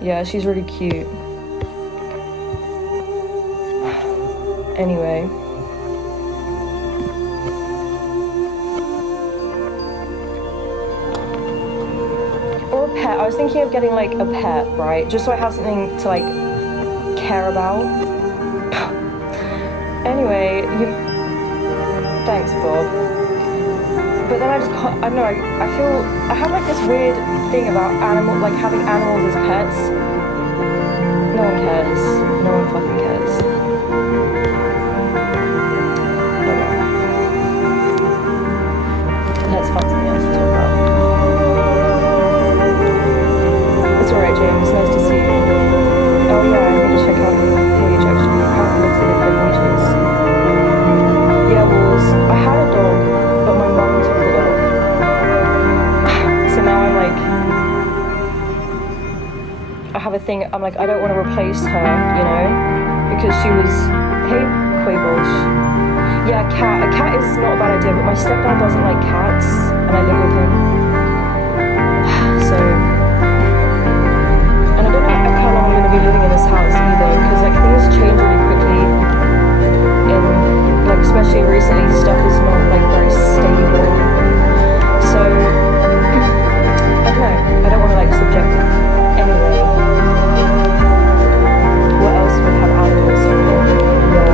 Yeah, she's really cute. Anyway. Or a pet. I was thinking of getting like a pet, right? Just so I have something to like care about. Anyway, thanks, Bob. But then I just can't, I don't know, I feel, I have like this weird thing about like having animals as pets. No one cares. No one fucking cares. Oh well. Let's find something else to talk about. It's alright, James. Nice to see you. Oh yeah, I need to check out your page actually. Apparently looks like good images. Yeah, Wolves. I had a dog, but my mum took the dog. So now I'm like, I have a thing, I'm like, I don't want to replace her, you know? Because she was, hey, Quabosh. Yeah, a cat is not a bad idea, but my stepdad doesn't like cats, and I live with him. So, and I don't know how long I'm going to be living in this house either, because like things change really quickly. Like especially recently, stuff is not like very stable. So, I don't know, I don't want to like subject it. Anyway, what else would have animals for? Yeah.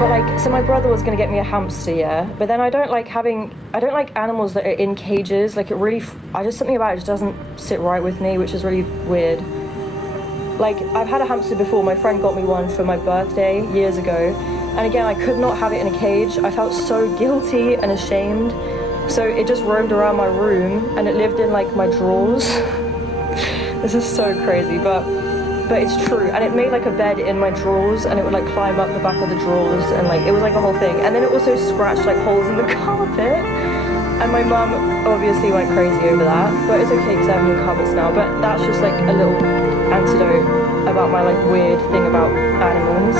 But like, so my brother was gonna get me a hamster, yeah. But then I don't like animals that are in cages. Like something about it just doesn't sit right with me, which is really weird. Like, I've had a hamster before. My friend got me one for my birthday years ago. And again, I could not have it in a cage. I felt so guilty and ashamed. So it just roamed around my room and it lived in like my drawers. This is so crazy, but it's true. And it made like a bed in my drawers and it would like climb up the back of the drawers and like, it was like a whole thing. And then it also scratched like holes in the carpet. And my mum obviously went crazy over that, but it's okay because I have new carpets now. But that's just like a little antidote about my like weird thing about animals.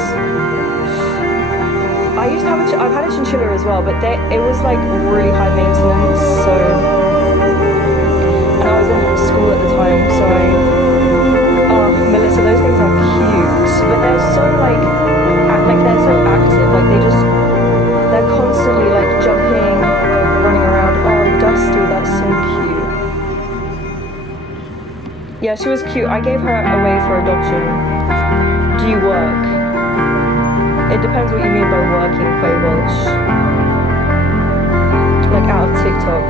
I used to have I've had a chinchilla as well, but it was like really high maintenance. So, and I was in school at the time, so Melissa, those things are cute, but they're so like they're so active. Like they're constantly like jumping, running around. Oh, Dusty, that's so cute. Yeah, she was cute. I gave her away for adoption. Do you work? It depends what you mean by working, Quay Walsh. Like out of TikTok.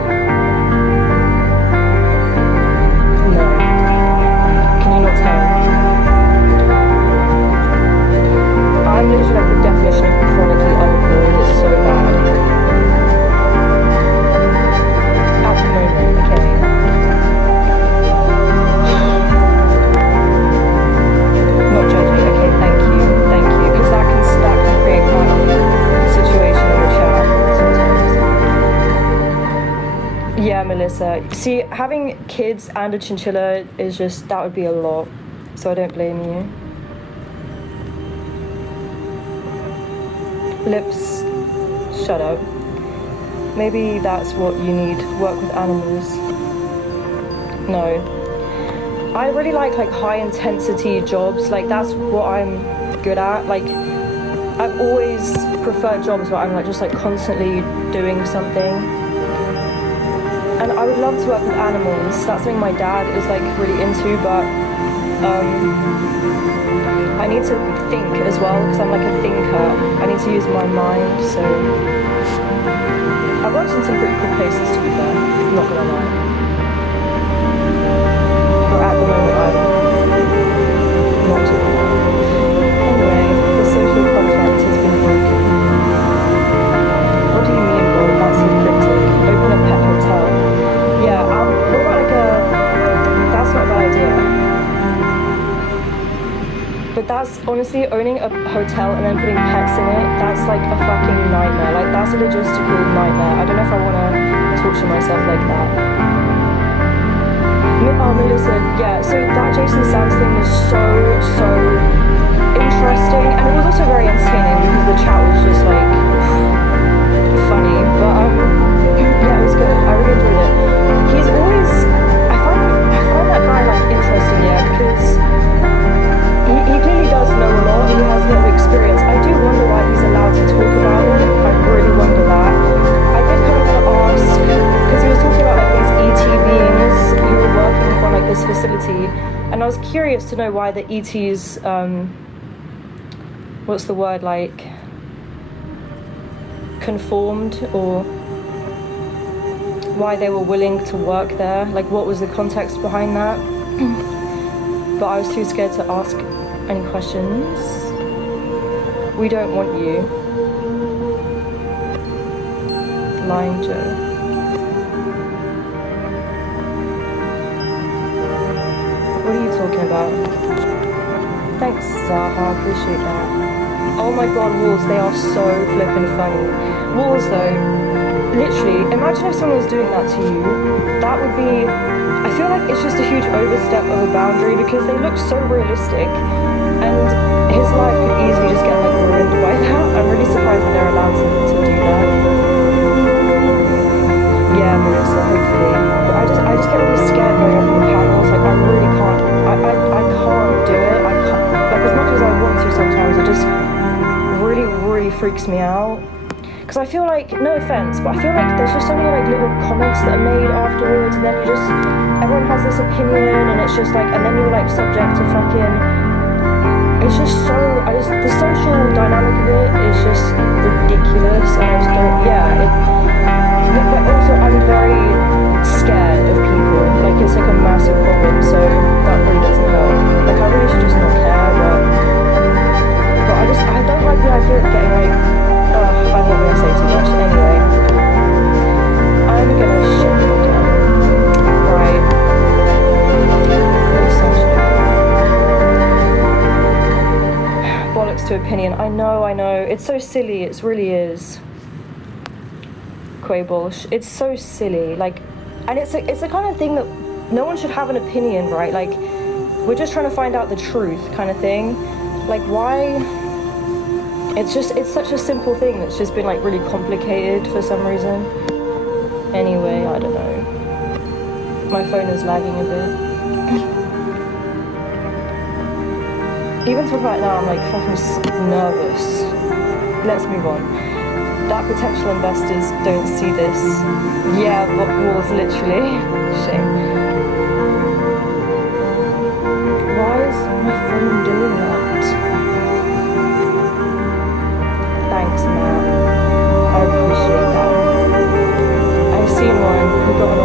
No. Can you not tell? I'm literally like the definition of chronically unemployed. It's so bad. At the moment, okay. Not judging, okay, thank you, because that can create quite a situation in the chat sometimes. Yeah, Melissa. See, having kids and a chinchilla is just, that would be a lot, so I don't blame you. Lips, shut up. Maybe that's what you need, work with animals. No. I really like high intensity jobs, like that's what I'm good at. Like I've always preferred jobs where I'm like just like constantly doing something. And I would love to work with animals. That's something my dad is like really into, but I need to think as well because I'm like a thinker. I need to use my mind, so I've worked in some pretty cool places to be fair, I'm not gonna lie. But at the moment I'm not doing that. Anyway, the social contract has been broken. What do you mean, bro? That's so cryptic. Open a pet hotel. Yeah, what about like that's not a bad idea. But that's honestly, owning a hotel and then putting pets in it, that's like a fucking nightmare. Like that's a logistical nightmare. I don't know if I want to torture myself like that. Oh, Melissa, yeah, so that Jason Sands thing was so interesting, and it was also very entertaining because the chat was just like funny, but yeah, it I was curious to know why the ETs, what's the word, like, conformed, or why they were willing to work there, like what was the context behind that. But I was too scared to ask any questions. We don't want you. Lying Joe. What are you talking about? Thanks, Zaha, I appreciate that. Oh my god, walls, they are so flippin' funny. Walls though, literally, imagine if someone was doing that to you. That would be, I feel like it's just a huge overstep of a boundary because they look so realistic and his life could easily just get like ruined by that. I'm really surprised that they're allowed to do that. Yeah, Marissa, hopefully. But I just get really scared going up on the panels. Like I really can't, I can't do it. I can't, like as much as I want to sometimes, it just really freaks me out. Because I feel like, no offense, but I feel like there's just so many like little comments that are made afterwards, and then you just, everyone has this opinion, and it's just like, and then you're like subject to fucking, it's just so, the social dynamic of it is just ridiculous, and I just don't, but also I'm very scared of people, like it's like a massive problem, so that really doesn't help. Like I really should just not care, but I don't like the idea of getting like, I'm not going to say too much. Anyway, I'm going to shut the fuck up. Right. Bollocks to opinion. I know. It's so silly. It really is. Quabolsh. It's so silly. Like, and it's the kind of thing that no one should have an opinion, right? Like, we're just trying to find out the truth kind of thing. Like, why... It's such a simple thing that's just been like really complicated for some reason. Anyway, I don't know. My phone is lagging a bit. Even talking about it now, I'm like fucking nervous. Let's move on. That potential investors don't see this. Yeah, but walls literally. Shame. Why is my phone doing that? Thanks, Matt. I appreciate that. I've seen one who got an